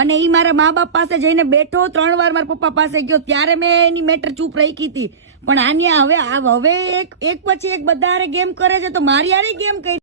અને ઈ મારા મા બાપ પાસે જઈને બેઠો, 3 વાર મારા પપ્પા પાસે ગયો, ત્યારે મેં એની મેટર ચૂપ રાખી હતી. પણ આન્યા હવે એક પછી એક બધા હારે ગેમ કરે છે, તો મારી હારે ગેમ કરી.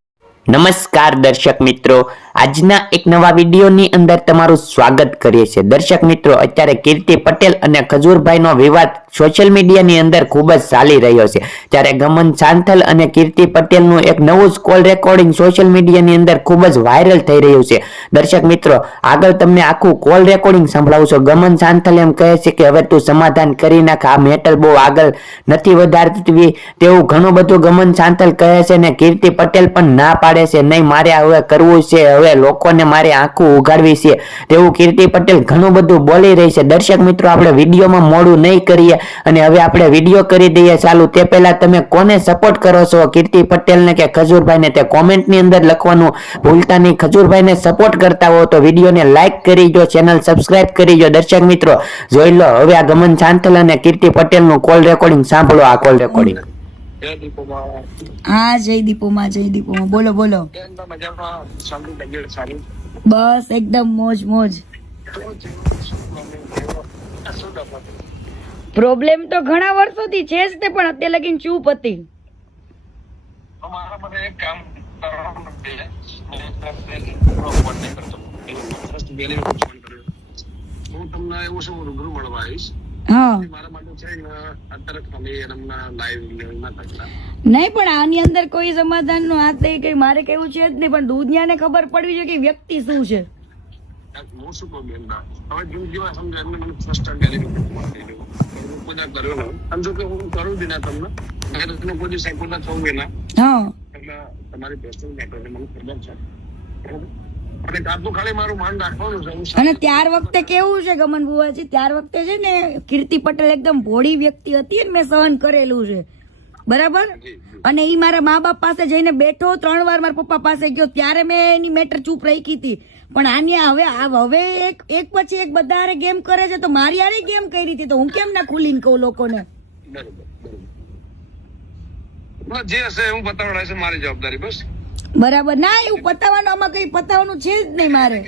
નમસ્કાર દર્શક મિત્રો, આજના એક નવા વિડીયોની અંદર તમારું સ્વાગત કરીએ છીએ. દર્શક મિત્રો, અત્યારે કીર્તિ પટેલ અને ખજૂરભાઈનો વિવાદ સોશિયલ મીડિયાની અંદર ખૂબ જ ચાલી રહ્યો છે. ત્યારે ગમન સાંથલ અને કીર્તિ પટેલનું એક નવું કોલ રેકોર્ડિંગ સોશિયલ મીડિયાની અંદર ખૂબ જ વાયરલ થઈ રહ્યું છે. દર્શક મિત્રો, આગળ તમને આખું કોલ રેકોર્ડિંગ સંભળાવું છું. ગમન સાંથલ એમ કહે છે કે હવે તું સમાધાન કરી નાખ, આ મેટર બહુ આગળ નથી વધારતી તેવું ઘણું બધું ગમન સાંથલ કહે છે. ને કીર્તિ પટેલ પણ ના પાડે છે, નહીં મારે હવે કરવું છે, હવે લોકોને મારે આંખું ઉગાડવી છે તેવું કીર્તિ પટેલ ઘણું બધું બોલી રહી છે. દર્શક મિત્રો, આપણે વિડીયોમાં મોડું નહીં કરીએ અને હવે આપણે વિડીયો કરી દઈએ ચાલુ. તે પહેલા તમે કોને સપોર્ટ કરો છો, કીર્તિ પટેલને કે ખજૂરભાઈને, તે કોમેન્ટની અંદર લખવાનું ભૂલતા નહીં. ખજૂરભાઈને સપોર્ટ કરતા હો તો વિડીયોને લાઈક કરી દો, ચેનલ સબસ્ક્રાઇબ કરી દો. દર્શક મિત્રો, જોઈ લો હવે આ ગમન સાંથલ અને કીર્તિ પટેલનું કોલ રેકોર્ડિંગ સાંભળો. આ કોલ રેકોર્ડિંગ. હા, જય દીપોમાં, જય દીપોમાં. બોલો બોલો. બસ એકદમ મોજ મોજ. પ્રોબ્લેમ તો ઘણા વર્ષોથી છે જ તે, પણ અત્યારે લગીને ચૂપ હતી. હા, નહીં પણ આની અંદર કોઈ સમાધાન નું હાથ કઈ મારે કેવું છે જ નહીં, પણ દુનિયાને ખબર પડવી જોઈએ કે વ્યક્તિ શું છે. અને ત્યાર વખતે કેવું છે ગમન બુવાજી, ત્યાર વખતે છે ને કીર્તિ પટેલ એકદમ ભોળી વ્યક્તિ હતી અને મેં સહન કરેલું છે, બરાબર. અને ઈ મારા મા બાપ પાસે જઈને બેઠો, 3 વાર મારા પપ્પા પાસે ગયો, ત્યારે મેં એની મેટર ચૂપ રાખી હતી. પણ આન્યા હવે એક પછી એક બધા હારે ગેમ કરે છે, તો મારી હારે ગેમ કરી હતી, તો હું કેમ ના ખુલીને કહું લોકોને. જે હશે હું બતાવડાશે, મારી જવાબદારી બસ. બરાબર. ના, એવું પતાવવાનું આમાં કઈ પતાવવાનું છે જ નહીં મારે.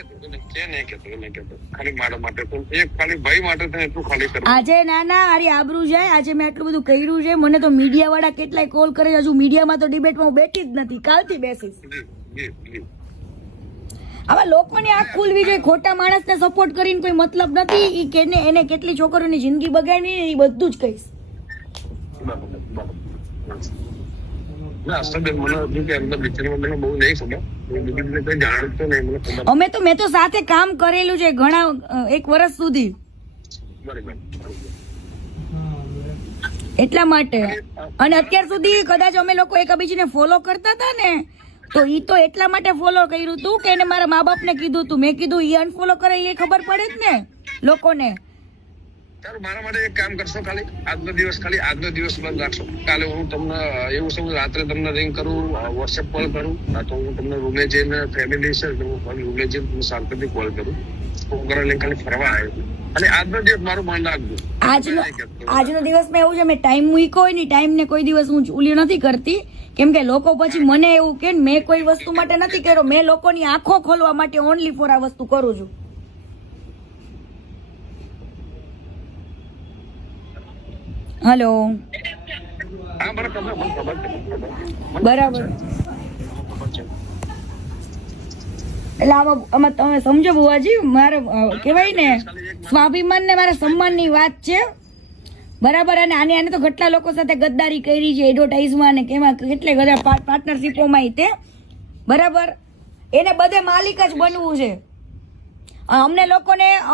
આજે નાના હારી આબરૂ જાય, આજે મેં આટલું બધું કર્યું છે, મને તો મીડિયા વાળા કેટલાય કોલ કરે, હજુ મીડિયામાં તો ડિબેટમાં હું બેઠી જ નથી, કાલથી બેસીશ. આવા લોકોને આંખ ખુલવી જોઈએ. ખોટા માણસને સપોર્ટ કરીને કોઈ મતલબ નથી. ઈ કેને એને કેટલી છોકરીઓની જિંદગી બગાડી એ બધું જ કહીશ. મેં તો સાથે કામ કરેલું છે ઘણા 1 વર્ષ સુધી, એટલા માટે. અને અત્યાર સુધી કદાચ અમે લોકો એકબીજાને ફોલો કરતા હતા ને, તો ઈ તો એટલા માટે ફોલો કર્યું હતું કે એને મારા મા બાપ ને કીધું હતું. મેં કીધું ઈ અનફોલો કરે એ ખબર પડે જ ને લોકોને. મારા માટે એક કામ કરશો, ખાલી આજનો દિવસ બંધ રાખશો. કાલે હું તમને એવું સમજ રાત્રે તમને રિંગ કરું, વોટ્સએપ કોલ કરું, તો હું તમને રૂમે જઈને ફેમિલી છે રૂમે જઈને શાંતિથી કોલ કરું. છોકરા લઈને ખાલી ફરવા આવ્યો. અને આજનો દિવસ મારું માન રાખજો. આજનો દિવસમાં એવું છે, મેં ટાઈમ મૂક્યો હોય ને, ટાઈમ ને કોઈ દિવસ હું ઉલી નથી કરતી, કેમ કે લોકો પછી મને એવું કે મેં કોઈ વસ્તુ માટે નથી કર્યો, મેં લોકોની આંખો ખોલવા માટે ઓનલી ફોર આ વસ્તુ કરું છું. હેલો. બરાબર. એટલે આમાં તમે સમજો બુવાજી, મારે કેવાય ને સ્વાભિમાન ને મારા સન્માન ની વાત છે, બરાબર. અને આને તો કેટલા લોકો સાથે ગદ્દારી કરી છે, એડવર્ટાઇઝમાં ને કેમાં કેટલે બધા પાર્ટનરશિપોમાં તે, બરાબર. એને બધે માલિક જ બનવું છે.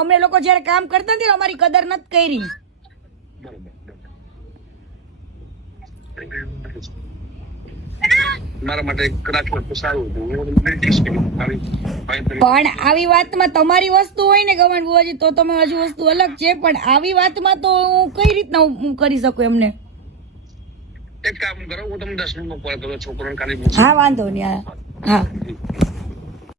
અમે લોકો જયારે કામ કરતા હતા અમારી કદર નથી કરી. પણ આવી વાતમાં તમારી વસ્તુ હોય ને ગમન બુવાજી, તો તમે હજુ વસ્તુ અલગ છે, પણ આવી વાતમાં તો હું કઈ રીતના હું કરી શકું એમને. એક કામ કરો, હું તમને 10 મિનિટમાં કોલ કરું, છોકરોને ખાલી. હા, વાંધો નહીં. હા.